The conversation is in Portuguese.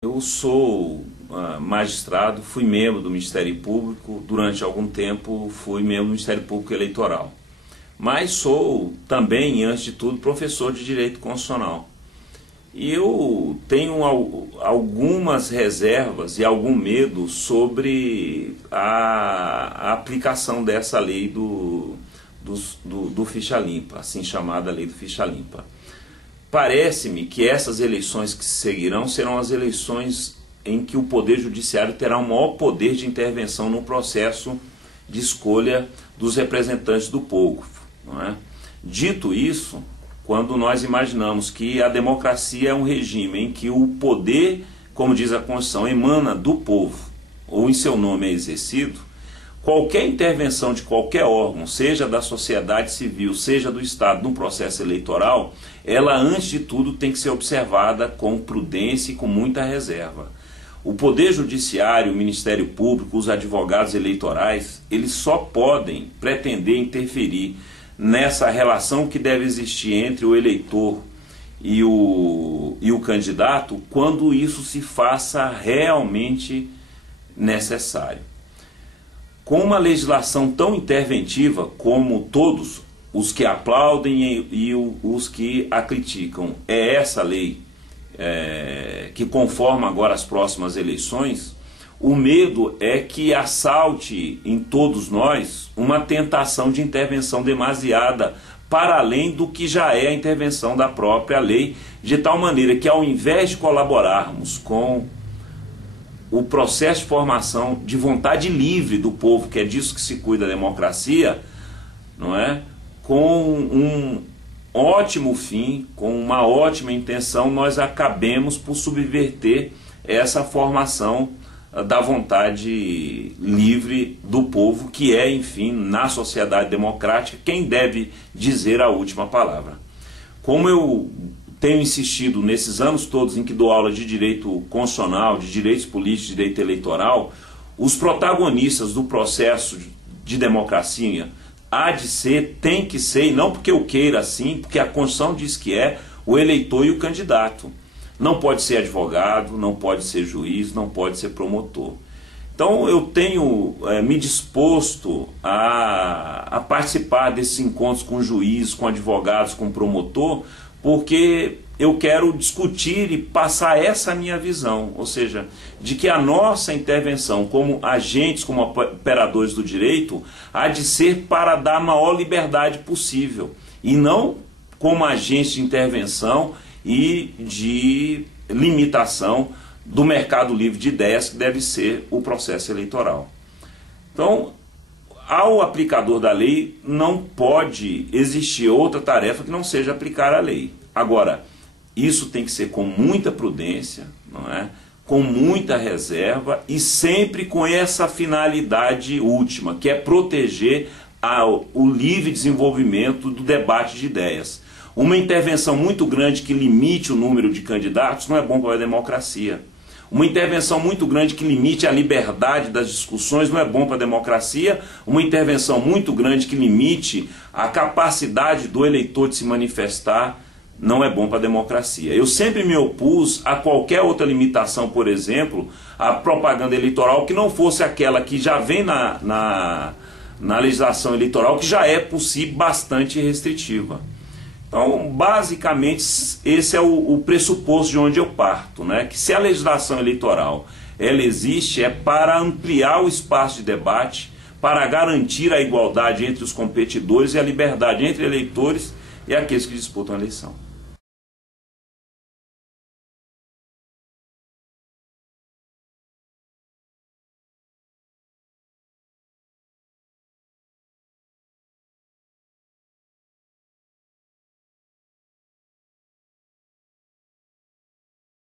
Eu sou magistrado, fui membro do Ministério Público, durante algum tempo fui membro do Ministério Público Eleitoral. Mas sou também, antes de tudo, professor de Direito Constitucional. E eu tenho algumas reservas e algum medo sobre a aplicação dessa lei do Ficha Limpa, assim chamada lei do Ficha Limpa. Parece-me que essas eleições que se seguirão serão as eleições em que o Poder Judiciário terá um maior poder de intervenção no processo de escolha dos representantes do povo, não é? Dito isso, quando nós imaginamos que a democracia é um regime em que o poder, como diz a Constituição, emana do povo, ou em seu nome é exercido, qualquer intervenção de qualquer órgão, seja da sociedade civil, seja do Estado, num processo eleitoral, ela, antes de tudo, tem que ser observada com prudência e com muita reserva. O Poder Judiciário, o Ministério Público, os advogados eleitorais, eles só podem pretender interferir nessa relação que deve existir entre o eleitor e o candidato quando isso se faça realmente necessário. Com uma legislação tão interventiva como todos os que aplaudem e os que a criticam, é essa lei que conforma agora as próximas eleições, o medo é que assalte em todos nós uma tentação de intervenção demasiada para além do que já é a intervenção da própria lei, de tal maneira que, ao invés de colaborarmos com o processo de formação de vontade livre do povo, que é disso que se cuida a democracia, não é? Com um ótimo fim, com uma ótima intenção, nós acabemos por subverter essa formação da vontade livre do povo, que é, enfim, na sociedade democrática, quem deve dizer a última palavra. Como eu tenho insistido nesses anos todos em que dou aula de direito constitucional, de direitos políticos, de direito eleitoral, os protagonistas do processo de democracia há de ser, tem que ser, e não porque eu queira assim, porque a Constituição diz que é o eleitor e o candidato. Não pode ser advogado, não pode ser juiz, não pode ser promotor. Então eu tenho me disposto a participar desses encontros com juízes, com advogados, com promotor, porque eu quero discutir e passar essa minha visão, ou seja, de que a nossa intervenção como agentes, como operadores do direito, há de ser para dar a maior liberdade possível, e não como agentes de intervenção e de limitação do mercado livre de ideias, que deve ser o processo eleitoral. Então, ao aplicador da lei não pode existir outra tarefa que não seja aplicar a lei. Agora, isso tem que ser com muita prudência, não é? Com muita reserva e sempre com essa finalidade última, que é proteger o livre desenvolvimento do debate de ideias. Uma intervenção muito grande que limite o número de candidatos não é bom para a democracia. Uma intervenção muito grande que limite a liberdade das discussões não é bom para a democracia. Uma intervenção muito grande que limite a capacidade do eleitor de se manifestar não é bom para a democracia. Eu sempre me opus a qualquer outra limitação, por exemplo, a propaganda eleitoral que não fosse aquela que já vem na legislação eleitoral, que já é por si bastante restritiva. Então, basicamente, esse é o pressuposto de onde eu parto, né? Que se a legislação eleitoral ela existe é para ampliar o espaço de debate, para garantir a igualdade entre os competidores e a liberdade entre eleitores e aqueles que disputam a eleição.